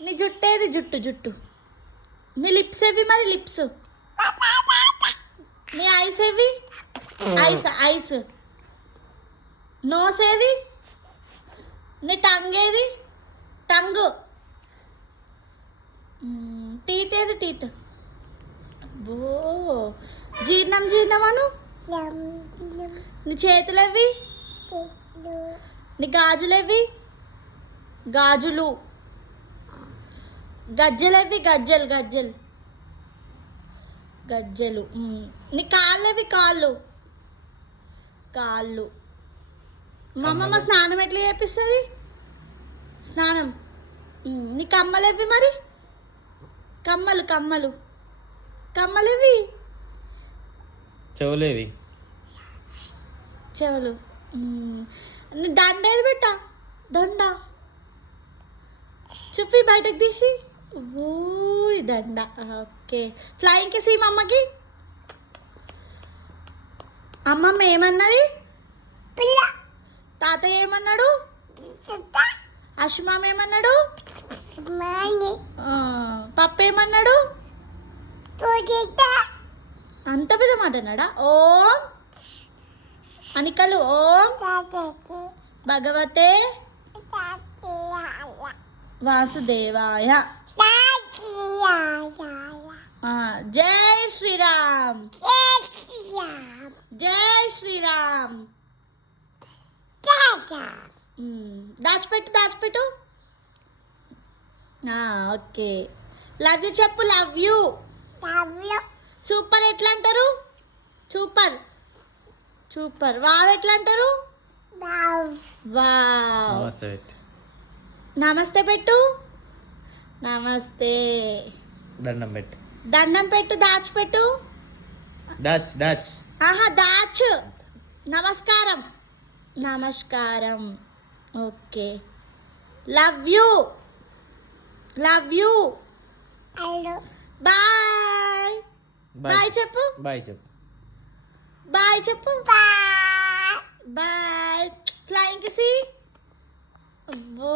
నీ జుట్టు ఏది జుట్టు జుట్టు నీ లిప్స్ ఏవి మరి లిప్స్ నీ ఐస్ ఏవి ఐస్ ఐస్ నోస్ ఏది నీ టంగ్ ఏది టంగ్ టీత్ ఏది టీత్ అబ్బో జీర్ణం జీర్ణమను నీ చేతులేవి నీ గాజులేవి గాజులు గజ్జలేవి గజ్జలు గజ్జలు గజ్జలు నీ కాళ్ళేవి కాళ్ళు కాళ్ళు మా అమ్మమ్మ స్నానం ఎట్లా చేపిస్తుంది స్నానం నీ కమ్మలేవి మరి కమ్మలు కమ్మలు కమ్మలేవి చెవులేవి చెవులు నీ దండ ఏది పెట్టా దండ చూపి బయటకు తీసి ఓ దండ ఓకే ఫ్లయింగ్ కిస్ ఈ అమ్మకి అమ్మమ్మ ఏమన్నది తాతయ్య ఏమన్నాడు అశ్మామ ఏమన్నాడు పప్ప ఏమన్నాడు అంత పెద్ద మాట అన్నాడా ఓం అనికలు ఓం భగవతే వాసుదేవాయ జై శ్రీరామ్ జై శ్రీరామ్ దాచిపెట్టు దాచిపెట్టు ఓకే లవ్ యూ చెప్పు లవ్ యూ సూపర్ ఎట్లా అంటారు సూపర్ సూపర్ వావ్ ఎట్లా అంటారు వావ్ నమస్తే పెట్టు నమస్తే దండం పెట్టు దండం పెట్టు దాచిపెట్టు దాచ్ దాచ్ ఆహా దాచు నమస్కారం నమస్కారం okay love you bye bye చెప్పు బాయ్ చెప్పు బాయ్ చెప్పు బాయ్ ఫ్లయింగ్ కిసి అబ్బో